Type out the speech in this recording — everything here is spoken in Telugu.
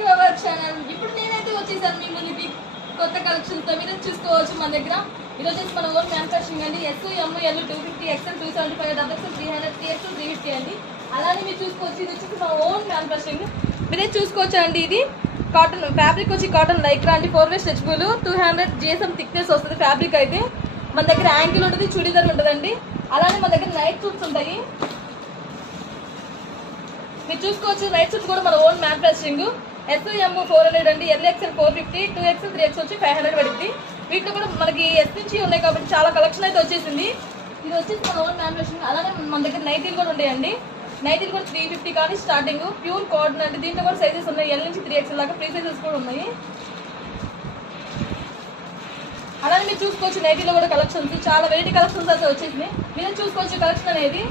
To our channel. ఇప్పుడు నేనైతే వచ్చేసాను మీ ముందుకి కొత్త కలెక్షన్తో. మీరు చూసుకోవచ్చు మన దగ్గర ఇది వచ్చేసి మన ఓన్ మ్యానుఫ్యాక్చరింగ్ అండి. S M L 250, XL 275, double XL 300, 3XL 350 అండి. అలానే మీరు చూసుకోవచ్చు ఇది వచ్చేసి మన ఓన్ మ్యానుఫ్యాక్చరింగ్. మీరే చూసుకోవచ్చు అండి. ఇది కాటన్ ఫ్యాబ్రిక్ వచ్చి కాటన్ లైక్రా అండి. 4 వే స్ట్రెచబుల్ 200 GSM థిక్నెస్ వస్తుంది. ఫ్యాబ్రిక్ అయితే మన దగ్గర యాంకిల్ ఉంటుంది, చుడీదార్ ఉంటుందండి. అలానే మన దగ్గర నైట్ సూట్స్ ఉంటాయి. మీరు చూసుకోవచ్చు నైట్ సూట్స్ కూడా మన ఓన్ మ్యానుఫ్యాక్చరింగ్. SM 400 అండి, LXL 450, 2XL 3XL వచ్చి 500 పడుతుంది. వీటిలో కూడా మనకి ఎస్ నుంచి ఉన్నాయి కాబట్టి చాలా కలెక్షన్ అయితే వచ్చేసింది. ఇది వచ్చేసి మన ఓన్ మ్యానుఫ్యాక్చరింగ్. అలానే మన దగ్గర నైటీలు కూడా ఉంటాయండి. నైటీలు కూడా 350 కానీ స్టార్టింగ్ ప్యూర్ కాటన్ అండి. దీంట్లో కూడా సైజెస్ ఉన్నాయి, L నుంచి 3XL దాకా ఫ్రీ సైజెస్ కూడా ఉన్నాయి. అలానే మీరు చూసుకోవచ్చు నైటీలో కూడా కలెక్షన్స్ చాలా వెరైటీ కలెక్షన్స్ అయితే వచ్చేసింది. మీరు చూసుకోవచ్చు కలెక్షన్ అనేది.